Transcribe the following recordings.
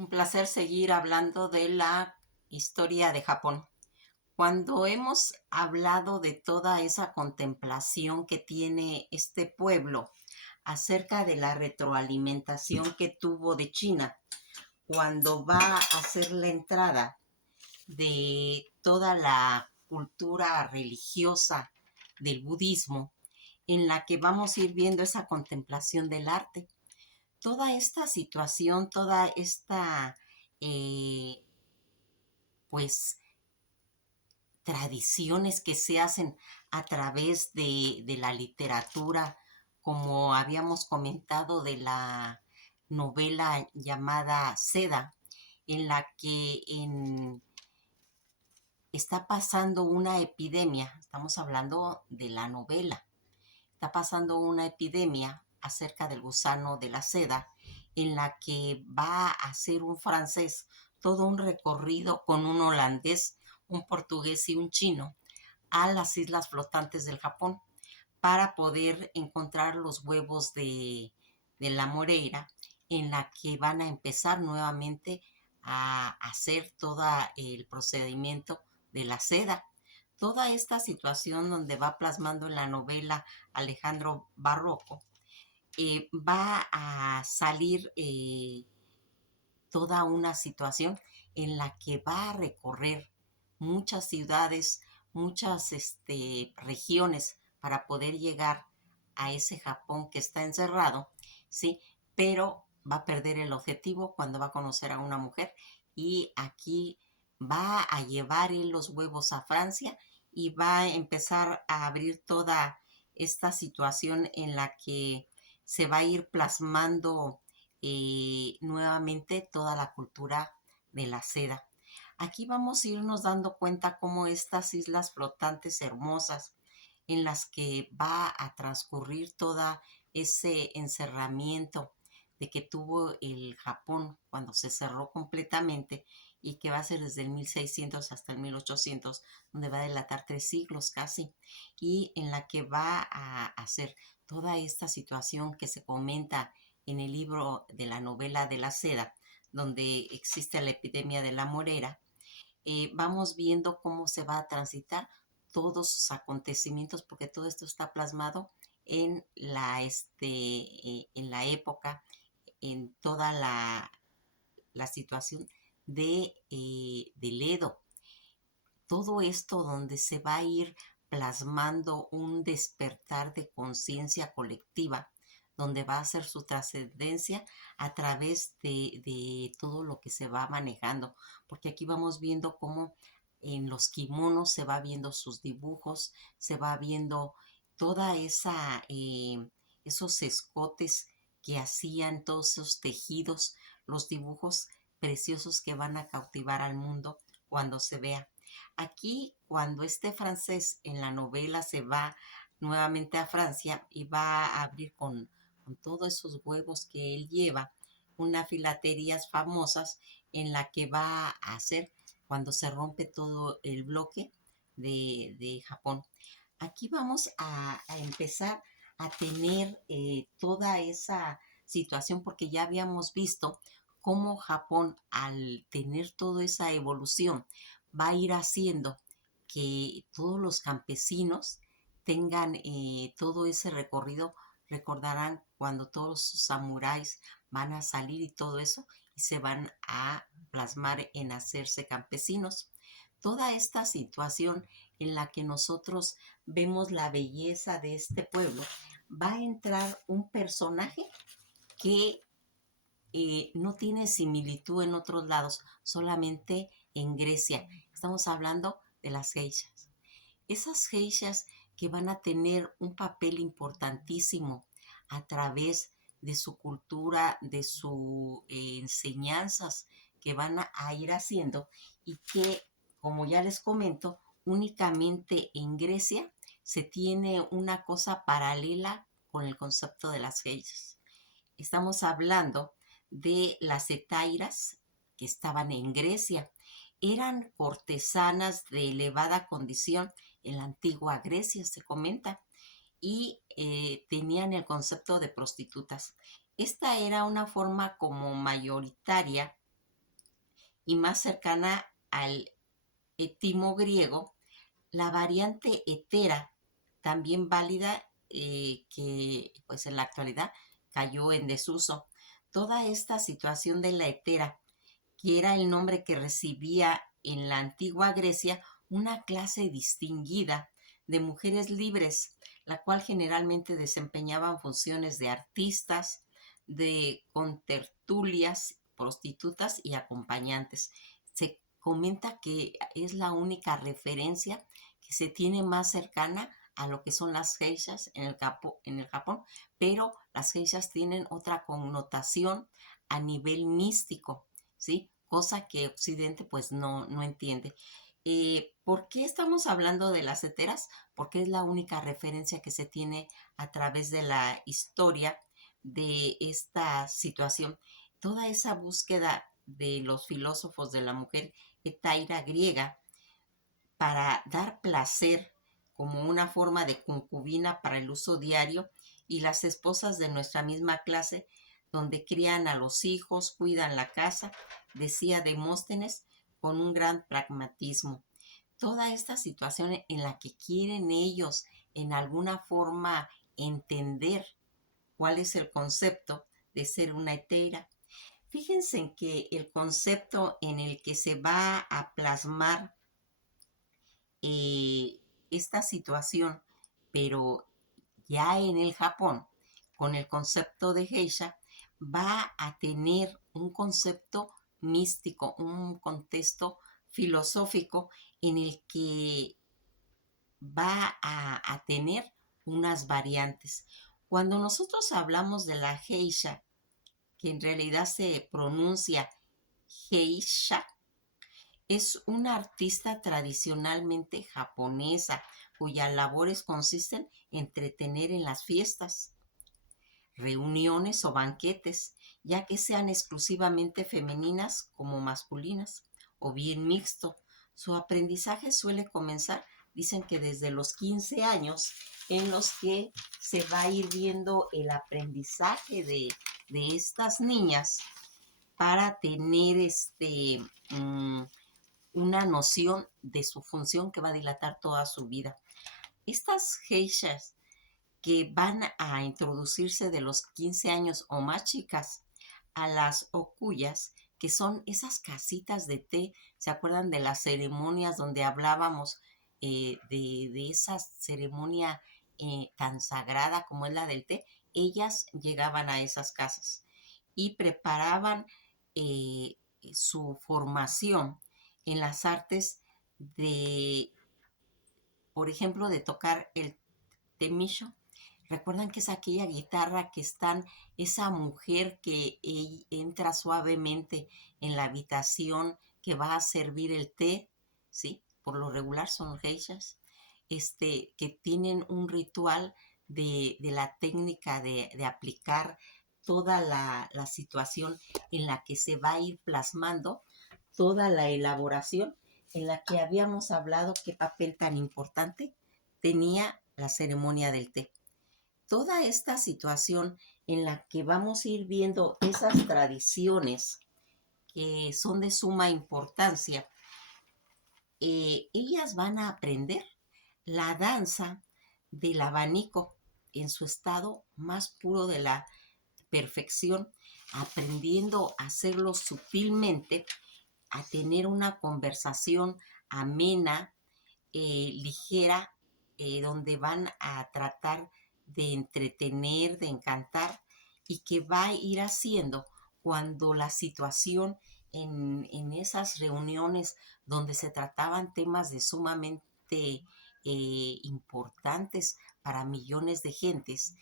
Un placer seguir hablando de la historia de Japón. Cuando hemos hablado de toda esa contemplación que tiene este pueblo acerca de la retroalimentación que tuvo de China, cuando va a hacer la entrada de toda la cultura religiosa del budismo, en la que vamos a ir viendo esa contemplación del arte, toda esta situación, toda esta eh, pues tradiciones que se hacen a través de la literatura, como habíamos comentado de la novela llamada Seda, en la que está pasando una epidemia, estamos hablando de la novela, está pasando una epidemia acerca del gusano de la seda, en la que va a hacer un francés todo un recorrido con un holandés, un portugués y un chino a las islas flotantes del Japón para poder encontrar los huevos de la moreira, en la que van a empezar nuevamente a hacer todo el procedimiento de la seda. Toda esta situación donde va plasmando en la novela Alejandro Barroco, va a salir toda una situación en la que va a recorrer muchas ciudades, muchas regiones para poder llegar a ese Japón que está encerrado, ¿sí? Pero va a perder el objetivo cuando va a conocer a una mujer y aquí va a llevar él los huevos a Francia y va a empezar a abrir toda esta situación en la que se va a ir plasmando nuevamente toda la cultura de la seda. Aquí vamos a irnos dando cuenta cómo estas islas flotantes hermosas en las que va a transcurrir todo ese encerramiento de que tuvo el Japón cuando se cerró completamente y que va a ser desde el 1600 hasta el 1800, donde va a delatar 3 siglos casi, y en la que va a hacer toda esta situación que se comenta en el libro de la novela de la seda, donde existe la epidemia de la morera, vamos viendo cómo se va a transitar todos sus acontecimientos, porque todo esto está plasmado en la época, en toda la situación del Edo. Todo esto donde se va a ir plasmando un despertar de conciencia colectiva, donde va a ser su trascendencia a través de todo lo que se va manejando, porque aquí vamos viendo cómo en los kimonos se va viendo sus dibujos, se va viendo toda esos escotes que hacían, todos esos tejidos, los dibujos preciosos que van a cautivar al mundo cuando se vea. Aquí, cuando este francés en la novela se va nuevamente a Francia y va a abrir con todos esos huevos que él lleva, unas filaterías famosas en la que va a hacer cuando se rompe todo el bloque de Japón. Aquí vamos a empezar a tener toda esa situación porque ya habíamos visto cómo Japón, al tener toda esa evolución, va a ir haciendo que todos los campesinos tengan todo ese recorrido. Recordarán cuando todos los samuráis van a salir y todo eso y se van a plasmar en hacerse campesinos. Toda esta situación en la que nosotros vemos la belleza de este pueblo, va a entrar un personaje que no tiene similitud en otros lados, solamente en Grecia. Estamos hablando de las geishas. Esas geishas que van a tener un papel importantísimo a través de su cultura, de sus enseñanzas que van a ir haciendo y que, como ya les comento, únicamente en Grecia se tiene una cosa paralela con el concepto de las geishas. Estamos hablando de las hetairas que estaban en Grecia. Eran cortesanas de elevada condición en la antigua Grecia, se comenta, y tenían el concepto de prostitutas. Esta era una forma como mayoritaria y más cercana al etimo griego, la variante hetera, también válida, que pues en la actualidad cayó en desuso. Toda esta situación de la hetera, que era el nombre que recibía en la antigua Grecia una clase distinguida de mujeres libres, la cual generalmente desempeñaban funciones de artistas, de contertulias, prostitutas y acompañantes. Se comenta que es la única referencia que se tiene más cercana a lo que son las geishas en el Japón, pero las geishas tienen otra connotación a nivel místico, ¿sí? Cosa que Occidente pues no entiende. ¿Por qué estamos hablando de las heteras? Porque es la única referencia que se tiene a través de la historia de esta situación. Toda esa búsqueda de los filósofos de la mujer hetaira griega para dar placer como una forma de concubina para el uso diario, y las esposas de nuestra misma clase, donde crían a los hijos, cuidan la casa, decía Demóstenes con un gran pragmatismo. Toda esta situación en la que quieren ellos en alguna forma entender cuál es el concepto de ser una hetera. Fíjense en que el concepto en el que se va a plasmar eh, esta situación, pero ya en el Japón, con el concepto de geisha, va a tener un concepto místico, un contexto filosófico en el que va a tener unas variantes. Cuando nosotros hablamos de la geisha, que en realidad se pronuncia geisha, es una artista tradicionalmente japonesa cuyas labores consisten en entretener en las fiestas, reuniones o banquetes, ya que sean exclusivamente femeninas como masculinas, o bien mixto. Su aprendizaje suele comenzar, dicen que desde los 15 años, en los que se va a ir viendo el aprendizaje de estas niñas para tener una noción de su función que va a dilatar toda su vida. Estas geishas que van a introducirse de los 15 años o más chicas a las okuyas, que son esas casitas de té. ¿Se acuerdan de las ceremonias donde hablábamos de esa ceremonia tan sagrada como es la del té? Ellas llegaban a esas casas y preparaban eh, su formación en las artes de, por ejemplo, de tocar el temillo. Recuerdan que es aquella guitarra que están, esa mujer que entra suavemente en la habitación que va a servir el té, ¿sí? Por lo regular son geishas, que tienen un ritual de la técnica de aplicar toda la situación en la que se va a ir plasmando toda la elaboración, en la que habíamos hablado qué papel tan importante tenía la ceremonia del té. Toda esta situación en la que vamos a ir viendo esas tradiciones que son de suma importancia, ellas van a aprender la danza del abanico en su estado más puro de la perfección, aprendiendo a hacerlo sutilmente, a tener una conversación amena, ligera, donde van a tratar de entretener, de encantar, y que va a ir haciendo cuando la situación esas reuniones donde se trataban temas de sumamente importantes para millones de gentes,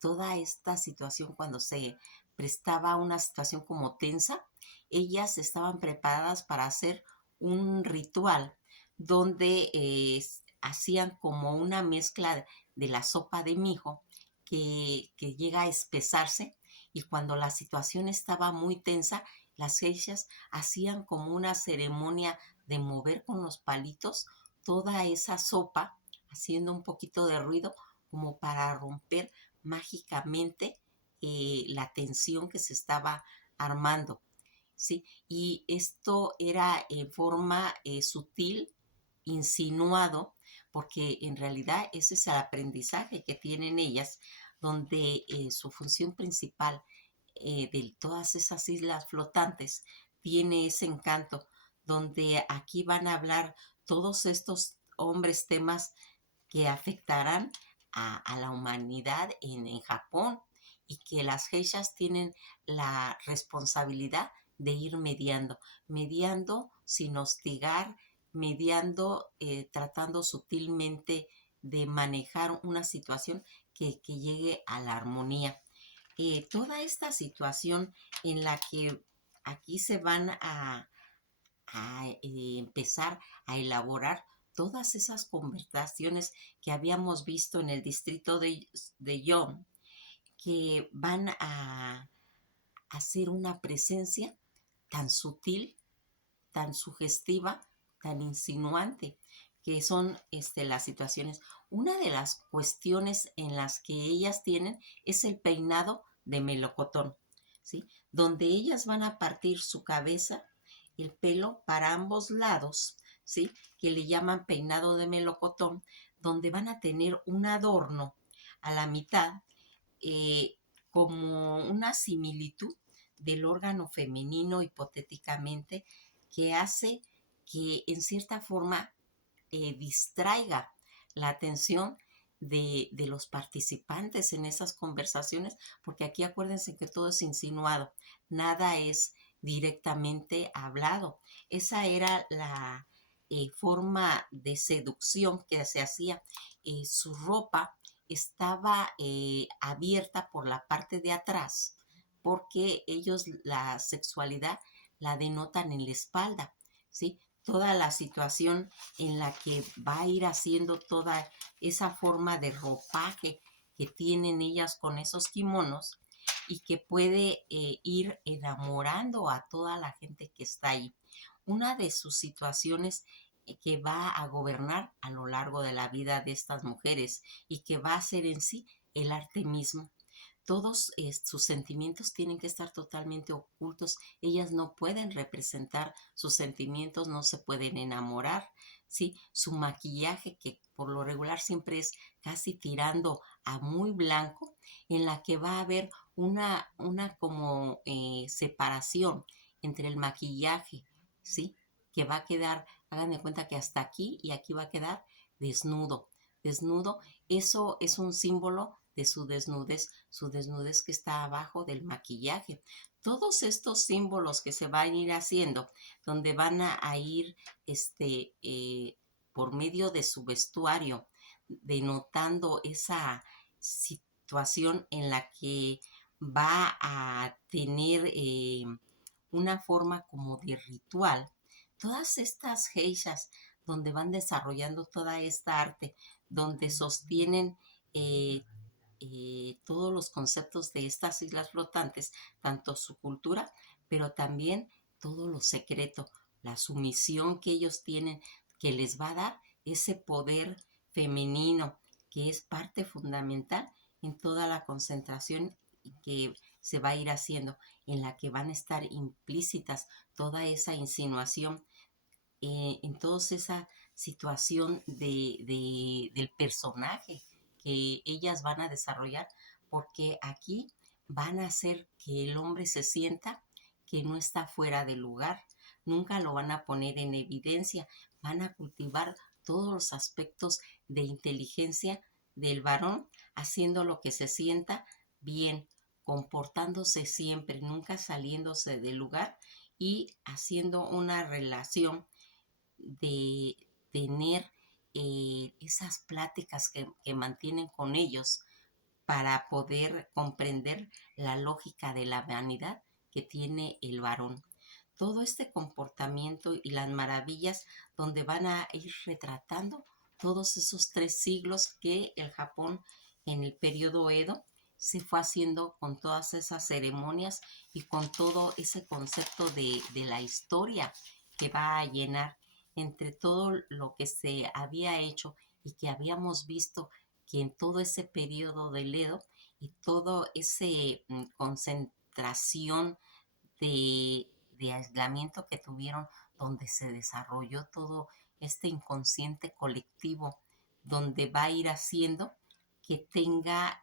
toda esta situación cuando se prestaba una situación como tensa, ellas estaban preparadas para hacer un ritual donde hacían como una mezcla de la sopa de mijo que llega a espesarse, y cuando la situación estaba muy tensa, las geishas hacían como una ceremonia de mover con los palitos toda esa sopa, haciendo un poquito de ruido como para romper mágicamente la tensión que se estaba armando. ¿sí? Y esto era en forma sutil, insinuado, porque en realidad ese es el aprendizaje que tienen ellas, donde su función principal de todas esas islas flotantes tiene ese encanto, donde aquí van a hablar todos estos hombres temas que afectarán a la humanidad en Japón, y que las geishas tienen la responsabilidad de ir mediando, mediando sin hostigar, mediando, tratando sutilmente de manejar una situación que llegue a la armonía. Toda esta situación en la que aquí se van a empezar a elaborar todas esas conversaciones que habíamos visto en el distrito de Young, que van a hacer una presencia tan sutil, tan sugestiva, tan insinuante, que son las situaciones. Una de las cuestiones en las que ellas tienen es el peinado de melocotón, ¿sí? Donde ellas van a partir su cabeza, el pelo para ambos lados, ¿sí? Que le llaman peinado de melocotón, donde van a tener un adorno a la mitad, eh, como una similitud del órgano femenino hipotéticamente, que hace que en cierta forma distraiga la atención de los participantes en esas conversaciones, porque aquí acuérdense que todo es insinuado, nada es directamente hablado. Esa era la forma de seducción que se hacía. Su ropa estaba abierta por la parte de atrás, porque ellos la sexualidad la denotan en la espalda, ¿sí? Toda la situación en la que va a ir haciendo toda esa forma de ropaje que tienen ellas con esos kimonos, y que puede ir enamorando a toda la gente que está ahí. Una de sus situaciones que va a gobernar a lo largo de la vida de estas mujeres, y que va a ser en sí el arte mismo. Todos sus sentimientos tienen que estar totalmente ocultos. Ellas no pueden representar sus sentimientos, no se pueden enamorar, ¿sí? Su maquillaje, que por lo regular siempre es casi tirando a muy blanco, en la que va a haber una como separación entre el maquillaje, ¿sí? Que va a quedar, hagan de cuenta que hasta aquí y aquí va a quedar desnudo, desnudo. Eso es un símbolo de su desnudez que está abajo del maquillaje. Todos estos símbolos que se van a ir haciendo, donde van a ir por medio de su vestuario, denotando esa situación en la que va a tener una forma como de ritual. Todas estas geishas, donde van desarrollando toda esta arte, donde sostienen eh, todos los conceptos de estas islas flotantes, tanto su cultura, pero también todo lo secreto, la sumisión que ellos tienen, que les va a dar ese poder femenino, que es parte fundamental en toda la concentración que se va a ir haciendo, en la que van a estar implícitas toda esa insinuación, en toda esa situación del personaje que ellas van a desarrollar, porque aquí van a hacer que el hombre se sienta que no está fuera de lugar, nunca lo van a poner en evidencia, van a cultivar todos los aspectos de inteligencia del varón, haciendo lo que se sienta bien, comportándose siempre, nunca saliéndose del lugar, y haciendo una relación de tener esas pláticas que mantienen con ellos, para poder comprender la lógica de la vanidad que tiene el varón. Todo este comportamiento y las maravillas, donde van a ir retratando todos esos 3 siglos que el Japón en el periodo Edo se fue haciendo, con todas esas ceremonias y con todo ese concepto de la historia que va a llenar, entre todo lo que se había hecho y que habíamos visto, que en todo ese periodo del Edo y todo ese concentración de, de aislamiento que tuvieron, donde se desarrolló todo este inconsciente colectivo, donde va a ir haciendo que tenga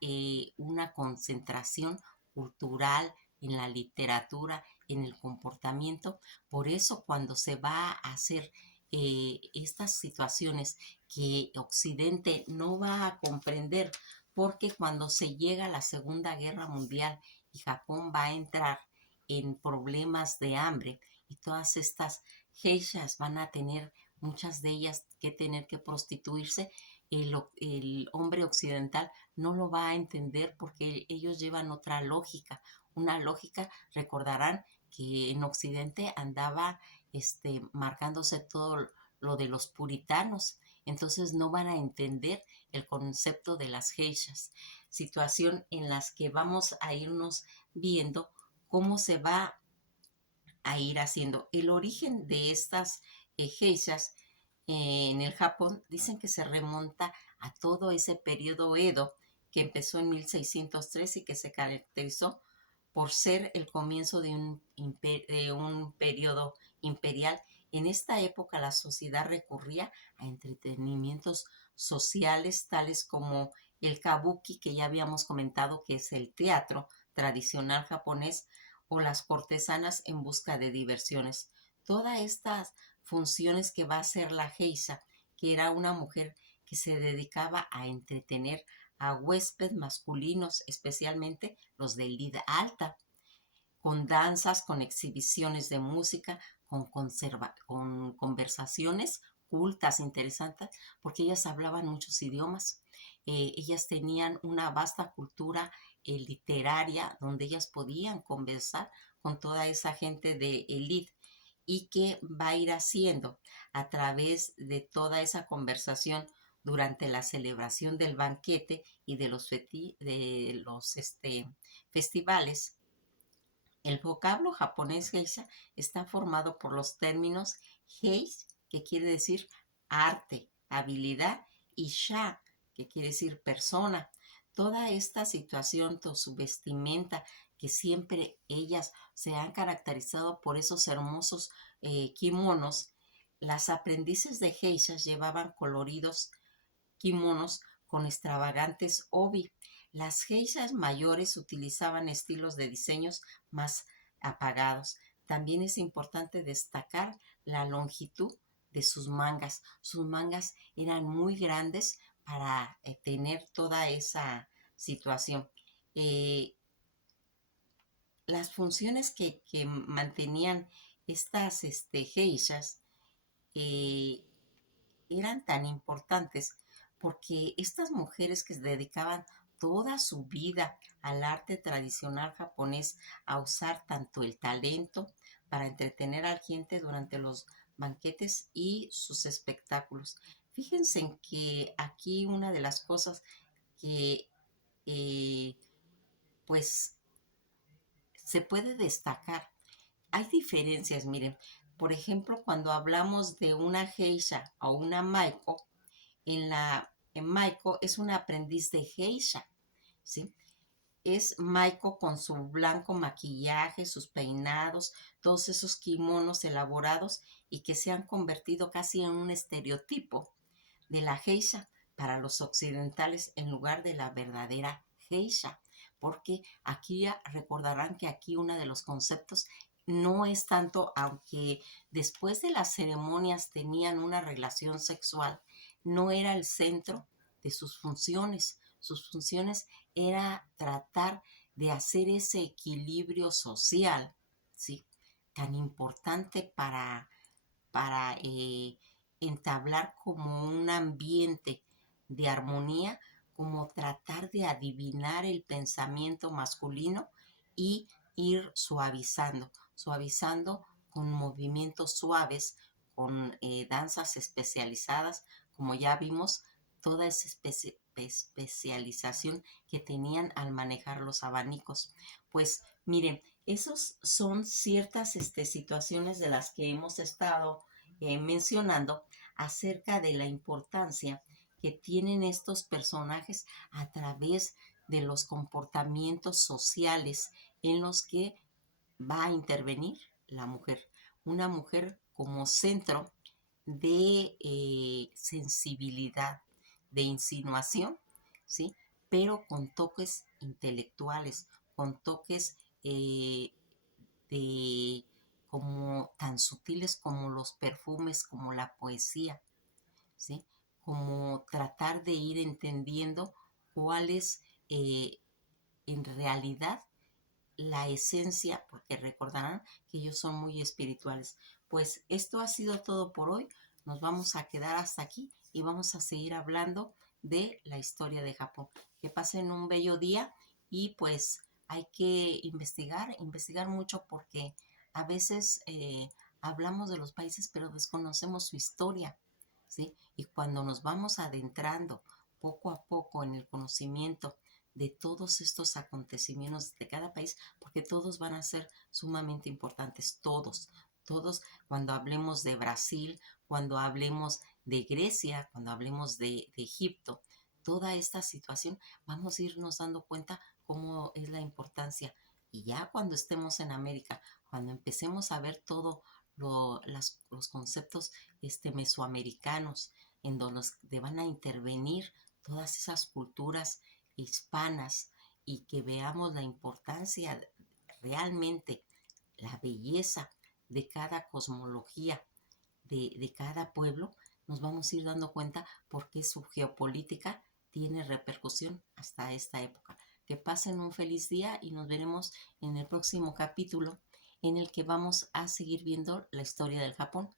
una concentración cultural en la literatura, en el comportamiento. Por eso cuando se va a hacer estas situaciones que Occidente no va a comprender, porque cuando se llega a la Segunda Guerra Mundial y Japón va a entrar en problemas de hambre y todas estas geishas van a tener, muchas de ellas, que tener que prostituirse, el hombre occidental no lo va a entender porque ellos llevan otra lógica, una lógica, recordarán que en Occidente andaba marcándose todo lo de los puritanos, entonces no van a entender el concepto de las geishas, situación en las que vamos a irnos viendo cómo se va a ir haciendo. El origen de estas geishas en el Japón dicen que se remonta a todo ese periodo Edo que empezó en 1603 y que se caracterizó por ser el comienzo de un periodo imperial. En esta época la sociedad recurría a entretenimientos sociales tales como el kabuki, que ya habíamos comentado que es el teatro tradicional japonés, o las cortesanas en busca de diversiones. Todas estas funciones que va a hacer la geisha, que era una mujer que se dedicaba a entretener a huéspedes masculinos, especialmente los de edad alta, con danzas, con exhibiciones de música, con conversaciones cultas, interesantes, porque ellas hablaban muchos idiomas. Ellas tenían una vasta cultura literaria donde ellas podían conversar con toda esa gente de élite y que va a ir haciendo a través de toda esa conversación durante la celebración del banquete y de los festivales. El vocablo japonés geisha está formado por los términos hei, que quiere decir arte, habilidad, y sha, que quiere decir persona. Toda esta situación, toda su vestimenta, que siempre ellas se han caracterizado por esos hermosos kimonos. Las aprendices de geishas llevaban coloridos kimonos con extravagantes obi. Las geishas mayores utilizaban estilos de diseños más apagados. También es importante destacar la longitud de sus mangas. Sus mangas eran muy grandes para tener toda esa situación. Eh, las funciones que mantenían estas geishas eh, eran tan importantes porque estas mujeres que se dedicaban toda su vida al arte tradicional japonés, a usar tanto el talento para entretener a la gente durante los banquetes y sus espectáculos. Fíjense en que aquí una de las cosas que eh, pues se puede destacar, hay diferencias, miren, por ejemplo, cuando hablamos de una geisha o una maiko, en Maiko es una aprendiz de geisha, ¿sí? Es Maiko con su blanco maquillaje, sus peinados, todos esos kimonos elaborados y que se han convertido casi en un estereotipo de la geisha para los occidentales en lugar de la verdadera geisha. Porque aquí ya recordarán que aquí uno de los conceptos no es tanto, aunque después de las ceremonias tenían una relación sexual, no era el centro de sus funciones. Sus funciones era tratar de hacer ese equilibrio social, ¿sí? Tan importante para entablar como un ambiente de armonía, como tratar de adivinar el pensamiento masculino y ir suavizando con movimientos suaves, con danzas especializadas, como ya vimos, toda esa especialización que tenían al manejar los abanicos. Pues miren, esas son ciertas situaciones de las que hemos estado mencionando acerca de la importancia que tienen estos personajes a través de los comportamientos sociales en los que va a intervenir la mujer. Una mujer como centro de sensibilidad, de insinuación, ¿sí? Pero con toques intelectuales, con toques de como tan sutiles como los perfumes, como la poesía, ¿sí? Como tratar de ir entendiendo cuál es en realidad la esencia, porque recordarán que ellos son muy espirituales. Pues esto ha sido todo por hoy. Nos vamos a quedar hasta aquí y vamos a seguir hablando de la historia de Japón. Que pasen un bello día y pues hay que investigar, investigar mucho porque a veces hablamos de los países pero desconocemos su historia, ¿sí? Y cuando nos vamos adentrando poco a poco en el conocimiento de todos estos acontecimientos de cada país, porque todos van a ser sumamente importantes, todos, todos, cuando hablemos de Brasil, cuando hablemos de Grecia, cuando hablemos de Egipto, toda esta situación, vamos a irnos dando cuenta cómo es la importancia. Y ya cuando estemos en América, cuando empecemos a ver todo los conceptos mesoamericanos, en donde van a intervenir todas esas culturas hispanas y que veamos la importancia realmente, la belleza de cada cosmología, de cada pueblo, nos vamos a ir dando cuenta por qué su geopolítica tiene repercusión hasta esta época. Que pasen un feliz día y nos veremos en el próximo capítulo en el que vamos a seguir viendo la historia del Japón.